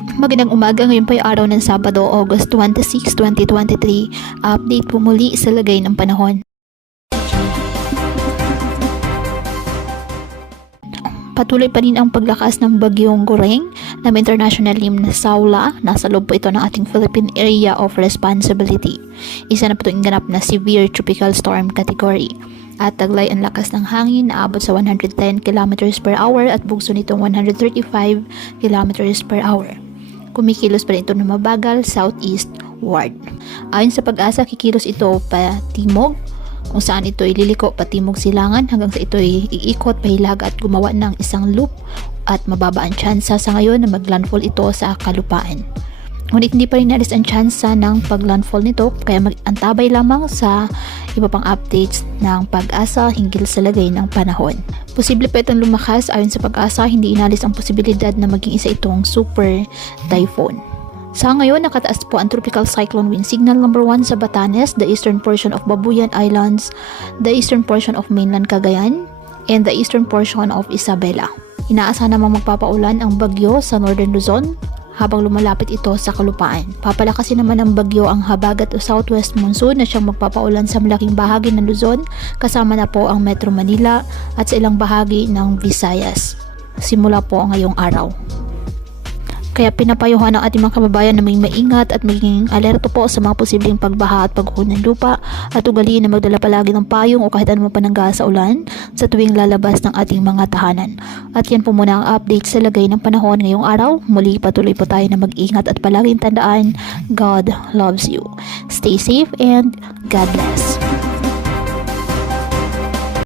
Magandang umaga, ngayon po yung araw ng Sabado, August 26, 2023. Update po muli sa lagay ng panahon. Patuloy pa rin ang paglakas ng bagyong Goreng na may international name na Saula. Nasa loob po ito ng ating Philippine Area of Responsibility. Isa na po itong ganap na severe tropical storm category. At taglay ang lakas ng hangin na abot sa 110 km per hour at bugso nitong 135 km per hour. Kumikilos pa rin ito na mabagal southeastward. Ayon sa Pag-asa, kikilos ito pa timog, kung saan ito ililiko patimog silangan hanggang sa ito iikot pahilaga at gumawa ng isang loop at mababa ang tsansa sa ngayon na maglandfall ito sa kalupaan. Ngunit hindi pa rin nalis ang tsansa ng paglandfall nito, kaya mag-antabay lamang sa iba pang updates ng Pag-asa hinggil sa lagay ng panahon. Posible pa itong lumakas. Ayon sa Pag-asa, hindi inalis ang posibilidad na maging isa itong super typhoon. Sa ngayon, nakataas po ang tropical cyclone wind signal number 1 sa Batanes, the eastern portion of Babuyan Islands, the eastern portion of mainland Cagayan, and the eastern portion of Isabela. Inaasahan namang magpapaulan ang bagyo sa northern Luzon habang lumalapit ito sa kalupaan. Papalakasin naman ng bagyo ang habagat o southwest monsoon na siyang magpapaulan sa malaking bahagi ng Luzon, kasama na po ang Metro Manila at sa ilang bahagi ng Visayas. Simula po ngayong araw. Kaya pinapayuhan ng ating mga kababayan na may maingat at maging alerto po sa mga posibleng pagbaha at pagguho ng lupa at ugaliin na magdala palagi ng payong o kahit anumang panangga sa ulan sa tuwing lalabas ng ating mga tahanan. At yan po muna ang update sa lagay ng panahon ngayong araw. Muli patuloy po tayo na mag-ingat at palaging tandaan, God loves you. Stay safe and God bless.